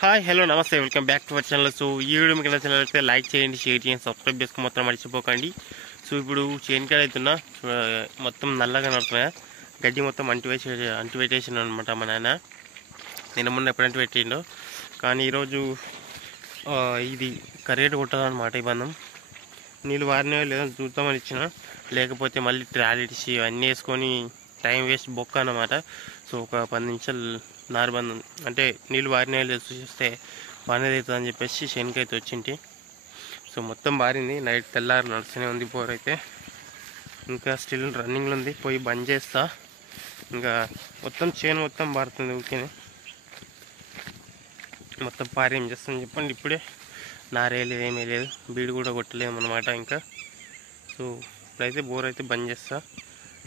Hi hello నమస్తే welcome back to our channel. So ఈ video మీకు నచ్చినట్లయితే లైక్ చేయండి, షేర్ చేయండి, సబ్స్క్రైబ్ చేసుకుని మొత్తం మర్చిపోకండి. సో ఇప్పుడు చేనుకాడ అవుతున్నా మొత్తం నల్లగా నడుతున్నాయా, గడ్డి మొత్తం అంటిపెట్టేసిన అనమాట మా నాన్న. నిన్న మొన్న ఎప్పుడు అంటిపెట్టిండో, కానీ ఈరోజు ఇది కరేట్ కొట్టాలన్నమాట. ఈ బంధం నీళ్ళు వారినో లేదో చూద్దామని ఇచ్చిన, లేకపోతే మళ్ళీ ట్రాలిడ్స్ ఇవన్నీ వేసుకొని టైం వేస్ట్ బొక్క అన్నమాట. సో ఒక 10 నిమిషాలు నారబంధం అంటే నీళ్ళు వారిన చూస్తే పని అవుతుందని చెప్పేసి శనికైతే వచ్చింటి. సో మొత్తం బారింది, నైట్ తెల్లారి నడుస్తూనే ఉంది. బోర్ అయితే ఇంకా స్టిల్ రన్నింగ్లో ఉంది, పోయి బంద్ చేస్తా. ఇంకా మొత్తం చేను మొత్తం బారుతుంది ఊరికేనే. మొత్తం పారి ఏం చేస్తాను చెప్పండి. ఇప్పుడే నారేయలేదు, ఏమీ లేదు, బీడు కూడా కొట్టలేము అనమాట ఇంకా. సో ఇప్పుడైతే బోర్ అయితే బంద్ చేస్తా,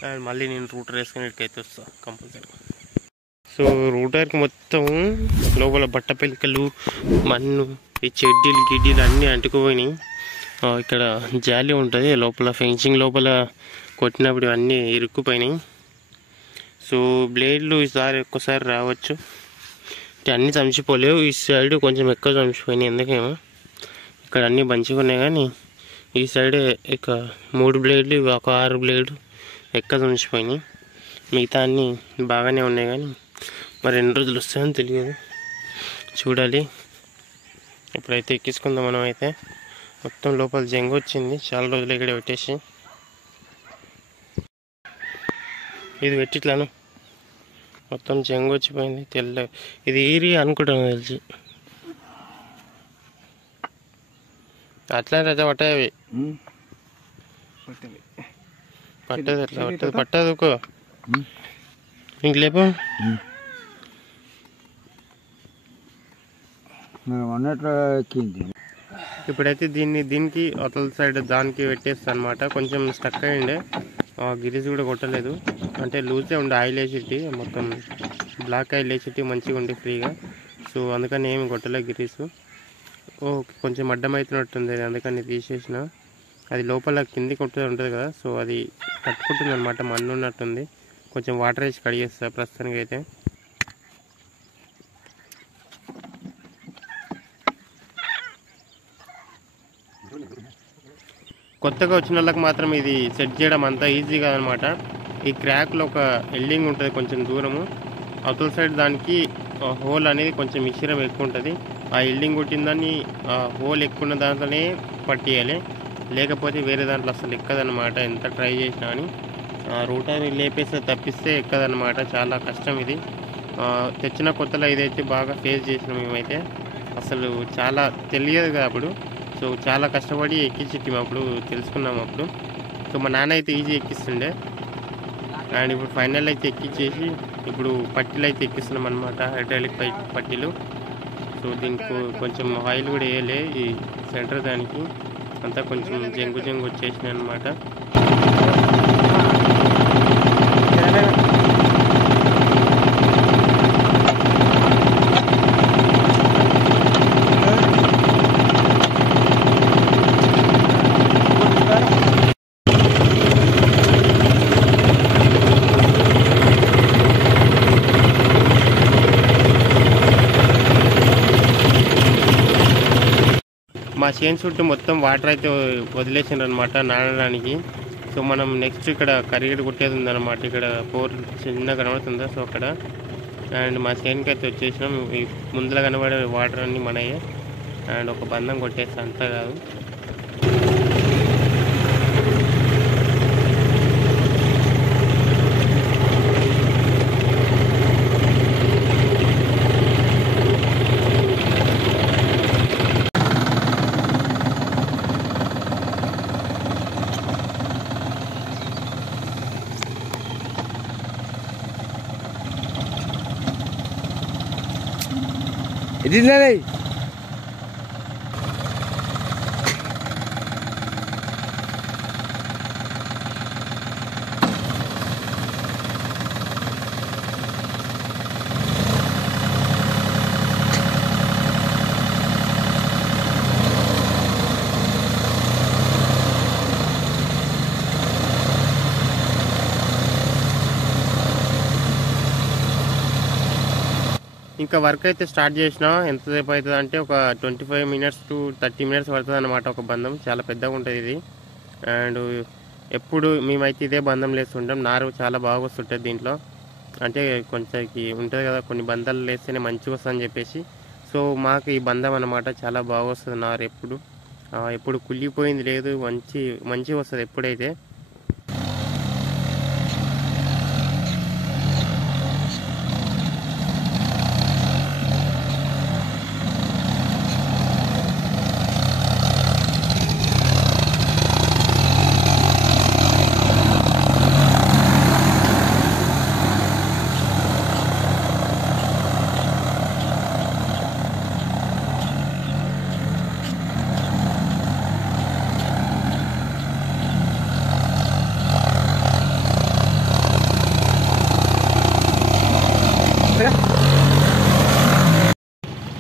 అండ్ మళ్ళీ నేను రూటర్ వేసుకొని ఇక్కడికైతే వస్తా కంపల్సరీ. సో రూటర్కి మొత్తం లోపల బట్ట పెలికలు, మన్ను, ఈ చెడ్డీలు గిడ్డీలు అన్నీ అంటుకుపోయినాయి. ఇక్కడ జాలి ఉంటుంది లోపల, ఫెన్సింగ్ లోపల కొట్టినప్పుడు అన్నీ ఇరుక్కుపోయినాయి. సో బ్లేడ్లు ఈసారి ఒక్కసారి రావచ్చు, అన్నీ చంచిపోలేవు. ఈ సైడ్ కొంచెం ఎక్కువ చంచిపోయినాయి, ఎందుకేమో ఇక్కడ అన్నీ మంచిగా ఉన్నాయి. కానీ ఈ సైడే ఇక 3 బ్లేడ్లు, ఒక 6 బ్లేడ్లు ఎక్కువ చంచిపోయినాయి. మిగతా అన్నీ బాగానే ఉన్నాయి, కానీ మరి 2 రోజులు వస్తాయని తెలియదు, చూడాలి. ఇప్పుడైతే ఎక్కించుకుందాం మనం. అయితే మొత్తం లోపల జంగు వచ్చింది, చాలా రోజులు ఇక్కడ పెట్టేసి. ఇది పెట్టిట్లాను మొత్తం జంగు వచ్చిపోయింది, తెల్ల. ఇది ఈరి అనుకుంటాను తెలిసి. అట్లా రజ పట్టాయి, పట్టదు అట్లా పట్టదు, పట్టదుకో ఇంక లేపు. ఇప్పుడైతే దీనికి అవతల సైడ్ దానికి పెట్టేస్తా అనమాట. కొంచెం స్టక్ అయ్యిండే, గిరీస్ కూడా కొట్టలేదు, అంటే లూజే ఉండే. ఆయిల్ వేసేటి మొత్తం బ్లాక్ ఆయిల్ వేసేటి మంచిగా ఉండే ఫ్రీగా. సో అందుకని ఏమి కొట్టలేదు గిరీసు. కొంచెం అడ్డం అవుతున్నట్టుంది, అందుకని తీసేసిన. అది లోపల కింది కొట్టే ఉంటుంది కదా, సో అది కట్టుకుంటుంది అనమాట, మన్ను ఉన్నట్టుంది. కొంచెం వాటర్ వేసి కడిగేస్తా ప్రస్తుతానికి అయితే. కొత్తగా వచ్చిన వాళ్ళకి మాత్రం ఇది సెట్ చేయడం అంతా ఈజీ కాదనమాట. ఈ క్రాక్లో ఒక ఎల్డింగ్ ఉంటుంది కొంచెం దూరము, అవతల సైడ్ దానికి హోల్ అనేది కొంచెం మిశ్రం ఎక్కువ ఉంటుంది. ఆ ఎల్డింగ్ కొట్టిన దాన్ని హోల్ ఎక్కువ ఉన్న దాంట్లోనే పట్టేయాలి, లేకపోతే వేరే దాంట్లో అసలు ఎక్కదనమాట. ఎంత ట్రై చేసినా అని రూటర్ లేపేస్తే తప్పిస్తే ఎక్కదనమాట, చాలా కష్టం ఇది. తెచ్చిన కొత్తలో ఇదైతే బాగా ఫేస్ చేసినాం మేమైతే. అసలు చాలా తెలియదు కదా అప్పుడు, సో చాలా కష్టపడి ఎక్కించిట్టాము అప్పుడు, తెలుసుకున్నాము అప్పుడు. సో మా నాన్న అయితే ఈజీ ఎక్కిస్తుండే, అండ్ ఇప్పుడు ఫైనల్ అయితే ఎక్కించేసి ఇప్పుడు పట్టీలు అయితే ఎక్కిస్తున్నాం అనమాట, హైడ్రాలిక్ పట్టీలు. సో దీనికి కొంచెం ఆయిల్ కూడా వేయలే, ఈ సెంటర్ దానికి అంతా కొంచెం జంగు వచ్చేసినాయి అనమాట. మా చేను చుట్టూ మొత్తం వాటర్ అయితే వదిలేసిండ్రు అనమాట నానడానికి. సో మనం నెక్స్ట్ ఇక్కడ కరిగేడు కొట్టేది ఉందన్నమాట, ఇక్కడ బోర్ చిన్న కనబడుతుందా, సో అక్కడ. అండ్ మా చేనుకి అయితే వచ్చేసినాం. ముందులో కనబడే వాటర్ అన్నీ మనయే, అండ్ ఒక బంధం కొట్టేస్తే అంతా కాదు. ఇది ఇంకా వర్క్ అయితే స్టార్ట్ చేసిన. ఎంతసేపు అవుతుంది అంటే ఒక 25 minutes to 30 minutes పడుతుంది అన్నమాట. ఒక బంధం చాలా పెద్దగా ఉంటుంది ఇది. అండ్ ఎప్పుడు మేమైతే ఇదే బంధం లేస్తుంటాం. నారు చాలా బాగా వస్తుంటుంది దీంట్లో. అంటే కొంచెంకి ఉంటుంది కదా, కొన్ని బంధాలు వేస్తేనే మంచిగా వస్తుందని చెప్పేసి. సో మాకు ఈ బంధం అన్నమాట చాలా బాగా వస్తుంది నారు. ఎప్పుడు కుళ్ళిపోయింది లేదు, మంచిగా వస్తుంది ఎప్పుడైతే.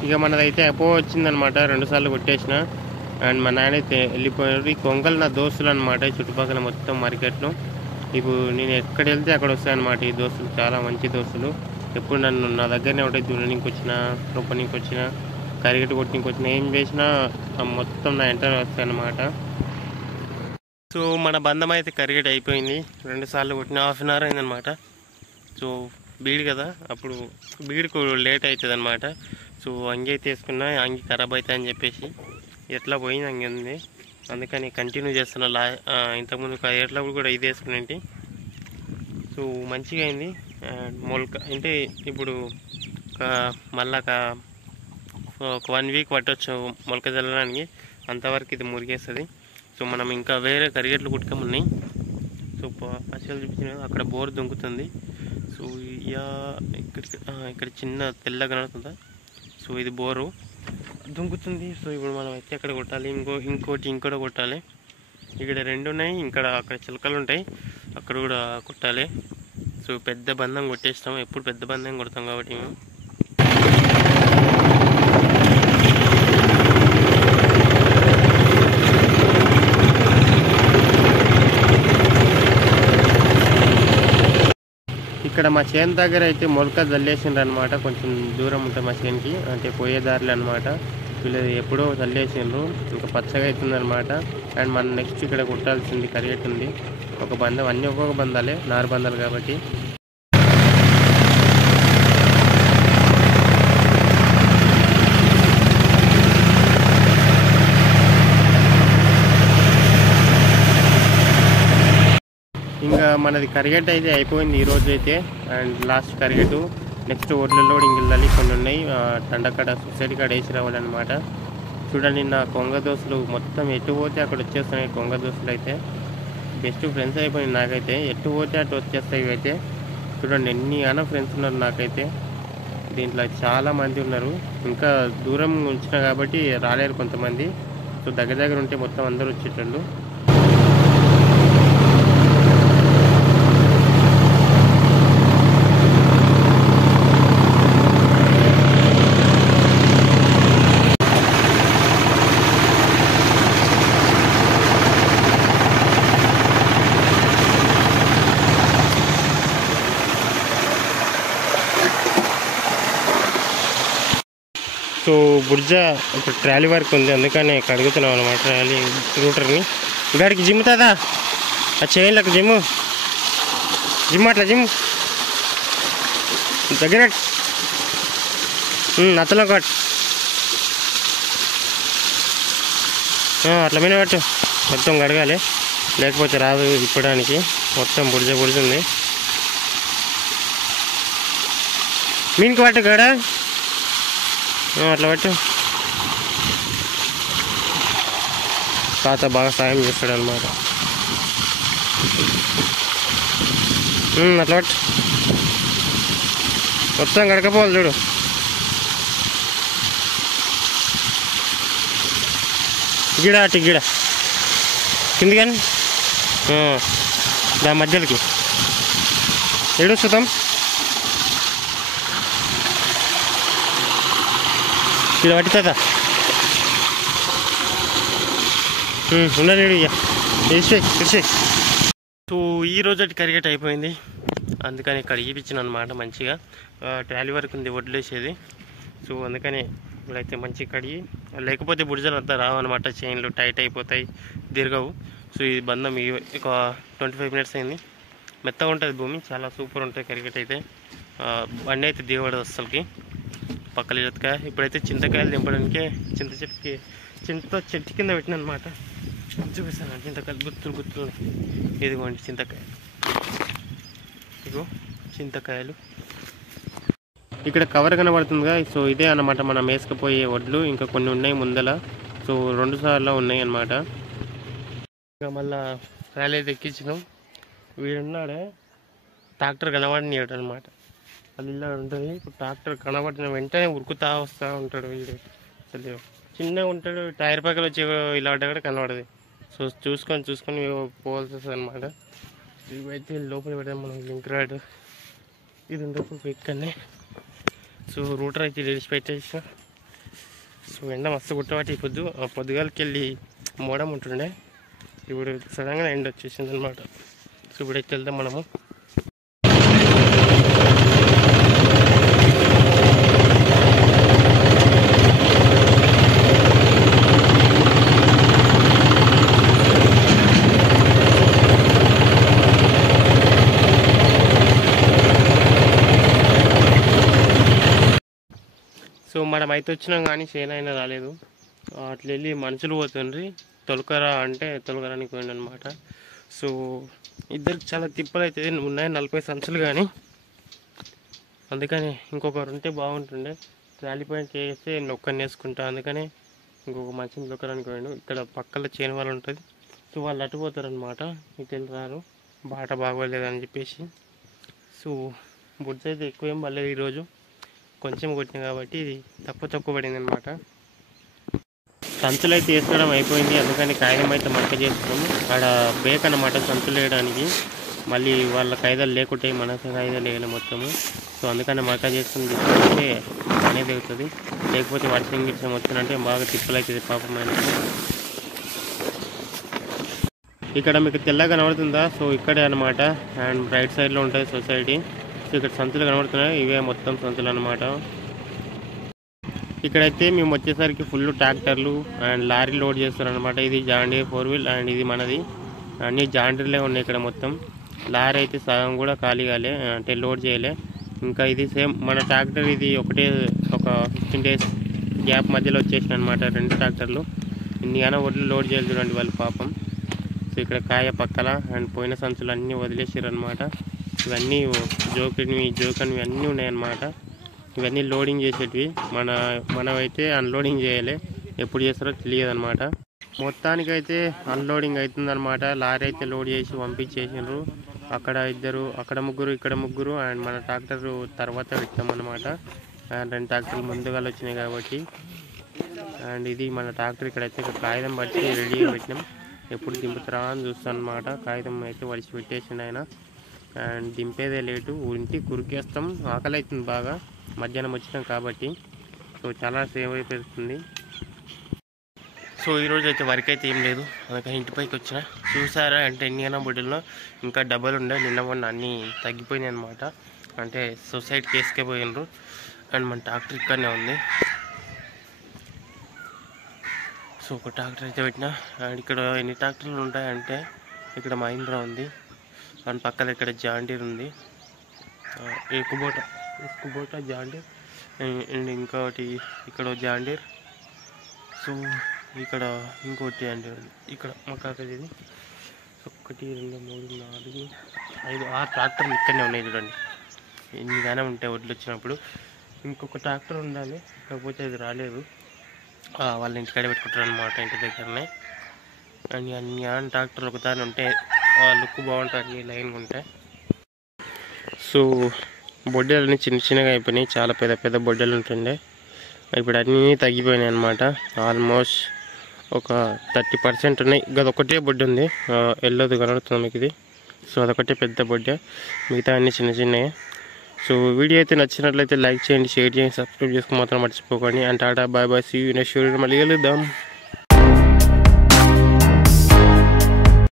ఇక మనదైతే వచ్చిందనమాట. 2 సార్లు కొట్టేసిన. అండ్ మా నాన్న అయితే వెళ్ళిపోయారు. ఈ కొంగలు నా దోస్తులు అనమాట. చుట్టుపక్కల మొత్తం మార్కెట్లో ఇప్పుడు నేను ఎక్కడ వెళ్తే అక్కడ వస్తాయన్నమాట. ఈ దోస్తులు చాలా మంచి దోస్తులు. ఎప్పుడు నన్ను నా దగ్గరనే ఉంటాయి. దున్ననికి వచ్చిన, రొప్పనికి వచ్చిన, కరిగెట్టు కొట్టనికి వచ్చిన, ఏం చేసినా మొత్తం నా వెంటనే వస్తాయన్నమాట. సో మన బంధం అయితే కరిగెట్ అయిపోయింది. 2 సార్లు కొట్టిన 1/2 hour అయిందనమాట. సో బీడు కదా, అప్పుడు బీడుకు లేట్ అవుతుంది అనమాట. సో అంగి అయితే వేసుకున్నా, అంగి ఖరాబ్ అవుతుంది అని చెప్పేసి ఎట్లా పోయింది అంగి ఉంది. అందుకని కంటిన్యూ చేస్తున్నా. ఇంతకుముందు ఎట్లా కూడా ఇది వేసుకునేంటి. సో మంచిగా అయింది. మొలక అంటే ఇప్పుడు మళ్ళా ఒక 1 week పట్టవచ్చు మొలక చల్లడానికి. అంతవరకు ఇది మురిగేస్తుంది. సో మనం ఇంకా వేరే కరిగెట్లు కుట్టుకమున్నాయి. సో పచ్చలు చూపించిన అక్కడ బోర్ దుంకుతుంది. సో ఇక్కడ చిన్న తెల్ల కనబడుతుందా. సో ఇది బోరు దుంకుతుంది. సో ఇప్పుడు మనం అయితే అక్కడ కొట్టాలి. ఇంకోటి కొట్టాలి. ఇక్కడ 2 ఉన్నాయి. అక్కడ చిలకలు ఉంటాయి, అక్కడ కూడా కొట్టాలి. సో పెద్ద బంధం కొట్టేస్తాం. ఎప్పుడు పెద్ద బంధం కొడతాం కాబట్టి మేము. ఇక్కడ మా చేను దగ్గర అయితే మొలక జల్లేసిండ్రు అనమాట. కొంచెం దూరం ఉంటుంది మా చేనుకి, అంటే పోయే దారిలో అనమాట. వీళ్ళు ఎప్పుడో జల్లేసిండ్రు. ఇంకా పచ్చగా అవుతుంది అనమాట. అండ్ మనం నెక్స్ట్ ఇక్కడ కుట్టాల్సింది కరిగెట్ ఉంది. ఒక బంధం, అన్నీ ఒక్కొక్క బంధాలే, నారు బంధాలు కాబట్టి. ఇంకా మనది కరిగెట్ అయితే అయిపోయింది ఈరోజు అయితే. అండ్ లాస్ట్ కరిగెట్. నెక్స్ట్ ఒడ్లలో కూడా ఇంకెళ్ళాలి, కొన్ని ఉన్నాయి. తండకాడ సొసైటీ కాడ వేసి రావాలన్నమాట. చూడండి నా కొంగ దోస్తులు మొత్తం ఎటు పోతే అక్కడ వచ్చేస్తున్నాయి. కొంగ దోస్తులు అయితే బెస్ట్ ఫ్రెండ్స్ అయిపోయింది నాకైతే. ఎటు పోతే అటు వచ్చేస్తాయి ఇవైతే. చూడండి ఎన్ని ఫ్రెండ్స్ ఉన్నారు నాకైతే. దీంట్లో చాలా మంది ఉన్నారు. ఇంకా దూరం ఉంచిన కాబట్టి రాలేరు కొంతమంది. సో దగ్గర ఉంటే మొత్తం అందరూ వచ్చేటోళ్ళు. సో బుర్జా ఇప్పుడు ట్రాలీ వర్క్ ఉంది, అందుకని కడుగుతున్నాం అనమాట ట్రాలీ రూటర్ని. గాడికి జిమ్ముతుందా ఆ చేయండి, జిమ్ అట్లా దగ్గర అతలో కట్ అట్లా మీద పట్టు. మొత్తం కడగాలి, లేకపోతే రాదు ఇప్పడానికి. మొత్తం బుర్జ ఉంది. మీనికి పట్టు గడ, అట్లా పట్టు. తాత బాగా సాయం చేస్తాడు అనమాట. అట్లా పట్టు, మొత్తం గడకపోవాలి చూడు. గిడ కింది కానీ దాని మధ్యలోకి ఏడు సుతం. ఇలా పట్టితా ఉండలేడు ఇక ఇడిసే. సో ఈ రోజు కరిగేట్ అయిపోయింది. అందుకని ఇక్కడ ఇప్పించిన అనమాట మంచిగా ట్రాలీ వరకు ఉంది వడ్లేసేది. సో అందుకని ఇప్పుడైతే మంచిగా కడిగి, లేకపోతే బుడిజలు అంతా రావన్నమాట, చైన్లు టైట్ అయిపోతాయి, తిరగవు. సో ఈ బంధం ఒక 25 మినిట్స్ అయింది. మెత్తగా ఉంటుంది భూమి, చాలా సూపర్ ఉంటుంది క్రికెట్ అయితే. బండి అయితే దిగబడదు అస్సలకి. పక్కల ఎత్తుకాయ ఇప్పుడైతే చింతకాయలు దింపడానికి చింత చెట్టు కింద పెట్టిన అనమాట. చూపిస్తాను చింతకాయలు గుత్తులు ఇదిగోండి చింతకాయలు, ఇగో చింతకాయలు. ఇక్కడ కవర్ కనబడుతుందిగా, సో ఇదే అన్నమాట మనం వేసుకుపోయే వడ్లు. ఇంకా కొన్ని ఉన్నాయి ముందల, సో 2 సార్లు ఉన్నాయి అన్నమాట. ఇంకా మళ్ళా ర్యాలీ అయితే ఎక్కించినాం. వీడున్నాడే ట్రాక్టర్ కనబడినాడు అనమాట, అది ఇలా ఉంటుంది. ఇప్పుడు ట్రాక్టర్ కనబడిన వెంటనే ఉరుకుతా వస్తూ ఉంటాడు వీడు. అసలు చిన్నగా ఉంటాడు, టైర్ పక్కన వచ్చి ఇలా కూడా కనబడదు. సో చూసుకొని పోవాల్సి వస్తుంది అనమాట. ఇవైతే లోపల పెడదాం మనం లింక్ రాడ్, ఇది ఉండదు ఇక్కడనే. సో రూటర్ అయితే తెలిసి పెట్టేసిన. సో ఎండ మస్తు గుట్టబట్టి పొద్దుగాలకి వెళ్ళి మోడం ఉంటుండే, ఇప్పుడు సడన్గా ఎండ వచ్చేసింది అనమాట. సో ఇప్పుడైతే వెళ్దాం మనము. సో మనం అయితే వచ్చినాం కానీ చేనైనా రాలేదు. అట్లా వెళ్ళి మనుషులు పోతుండ్రి, తొలకరా అంటే తొలకరానికి పోయింది అనమాట. సో ఇద్దరికి చాలా తిప్పలు అయితే ఉన్నాయి, 40 సంచులు కానీ. అందుకని ఇంకొకరు ఉంటే బాగుంటుండే, ట్రాలీ పాయింట్ చేస్తే ఒక్కరిని వేసుకుంటా. అందుకని ఇంకొక మనిషిని తొలకరానికి పోయిండు. ఇక్కడ పక్కల చేను వాళ్ళు ఉంటుంది, సో వాళ్ళు అటుపోతారు అనమాట, ఇటు వెళ్ళి రారు, బాట బాగోలేదని చెప్పేసి. సో బుడ్స్ అయితే ఎక్కువ ఏం పడలేదు ఈరోజు, కొంచెం కొట్టిన కాబట్టి ఇది తక్కువ పడింది అనమాట. సంచులు అయితే వేసుకోవడం అయిపోయింది, అందుకని కాగితం అయితే మడక చేసుకున్నాము. అక్కడ బేక్ అన్నమాట సంచులు వేయడానికి. మళ్ళీ వాళ్ళ కాయిదాలు లేకుంటే మన కాయిదాలు వేయాలి మొత్తము. సో అందుకని మడక చేసుకుని తీసుకుంటే అనేది అవుతుంది, లేకపోతే వర్షం గిట్సం వచ్చినంటే బాగా తిప్పలు అవుతుంది పాపం ఆయనకు. ఇక్కడ మీకు తెల్లగా కనబడుతుందా, సో ఇక్కడే అనమాట, అండ్ రైట్ సైడ్లో ఉంటుంది సొసైటీ. సో ఇక్కడ సంచులు కనబడుతున్నాయి, ఇవే మొత్తం సంచులు అనమాట. ఇక్కడైతే మేము వచ్చేసరికి ఫుల్ ట్రాక్టర్లు అండ్ లారీ లోడ్ చేస్తారనమాట. ఇది జాండీర్ 4 వీల్ అండ్ ఇది మనది, అన్నీ జాండీర్లే ఉన్నాయి ఇక్కడ మొత్తం. లారీ అయితే సగం కూడా ఖాళీ కాలే, అంటే లోడ్ చేయలే. ఇంకా ఇది సేమ్ మన ట్రాక్టర్, ఇది ఒక 15 days గ్యాప్ మధ్యలో వచ్చేసిన అనమాట 2 ట్రాక్టర్లు. ఇన్నిగానో వడ్లు లోడ్ చేయాలి చూడండి వాళ్ళు పాపం. సో ఇక్కడ కాయ పక్కల అండ్ పోయిన సంచులు అన్నీ వదిలేసారు అనమాట. ఇవన్నీ జోకన్వి అన్నీ ఉన్నాయన్నమాట. ఇవన్నీ లోడింగ్ చేసేటివి, మనమైతే అన్లోడింగ్ చేయాలి, ఎప్పుడు చేస్తారో తెలియదు అనమాట. మొత్తానికైతే అన్లోడింగ్ అవుతుందన్నమాట. లారీ అయితే లోడ్ చేసి పంపించేసినారు. అక్కడ 2, అక్కడ 3, ఇక్కడ 3 అండ్ మన ట్రాక్టర్ తర్వాత పెట్టామన్నమాట. అండ్ 2 ట్రాక్టర్లు ముందుగా వచ్చినాయి కాబట్టి. అండ్ ఇది మన ట్రాక్టర్. ఇక్కడైతే కాగితం పట్టి రెడీగా పెట్టినాం, ఎప్పుడు దింపుతారా అని చూస్తాను అనమాట. కాగితం అయితే వడిచి పెట్టేసిండు ఆయన. అండ్ దింపేదే లేటు, ఇంటికి కురికేస్తాం. ఆకలి అవుతుంది బాగా, మధ్యాహ్నం వచ్చినాం కాబట్టి. సో చాలా సేవ్ అయిపోతుంది. సో ఈరోజు అయితే వర్క్ అయితే ఏం లేదు, అందుకని ఇంటిపైకి వచ్చిన. చూసారా అంటే ఎన్ని బుడ్డల్లో ఇంకా డబ్బులు ఉండే, నిన్న మొన్న అన్నీ తగ్గిపోయినాయి అనమాట. అంటే సొసైటీకి వేసుకపోయినారు. అండ్ మన ట్రాక్టర్ ఇక్కడనే ఉంది. సో ఒక ట్రాక్టర్ అయితే పెట్టిన. అండ్ ఇక్కడ ఎన్ని ట్రాక్టర్లు ఉంటాయంటే, ఇక్కడ మహీంద్రా ఉంది, అండ్ పక్కన ఇక్కడ జాండీర్ ఉంది, కుబోటా జాండీర్, అండ్ ఇంకోటి ఇక్కడ జాండీర్. సో ఇక్కడ ఇంకోటి జాండీర్ ఉంది. ఇక్కడ మా కాకది ఇది 1 2 3 4 5 6 ట్రాక్టర్లు ఇక్కడనే ఉన్నాయి చూడండి. ఎన్నిగానే ఉంటాయి వడ్లు వచ్చినప్పుడు. ఇంకొక ట్రాక్టర్ ఉండాలి, కాకపోతే అది రాలేదు, వాళ్ళ ఇంటికాడ పెట్టుకుంటారు అనమాట, ఇంటి దగ్గరనే. అండ్ అన్ని ట్రాక్టర్లు ఒకదాని ఉంటే లుక్ బాగుంటుంది, అన్ని లైన్గా ఉంటాయి. సో బొడ్డెలన్నీ చిన్నగా అయిపోయినాయి, చాలా పెద్ద బొడ్డెలు ఉంటుండే, ఇప్పుడు అన్నీ తగ్గిపోయినాయి అనమాట. ఆల్మోస్ట్ ఒక 30% ఉన్నాయి. అదొకటే బొడ్డు ఉంది, ఎల్లోది కనబడుతుంది మీకు ఇది. సో అదొకటే పెద్ద బొడ్డే, మిగతా అన్నీ చిన్నవి. సో వీడియో అయితే నచ్చినట్లయితే లైక్ చేయండి, షేర్ చేయండి, సబ్స్క్రైబ్ చేసుకుని మాత్రం మర్చిపోకండి. And ta ta bye bye, see you next video, మళ్ళీ కలుద్దాం.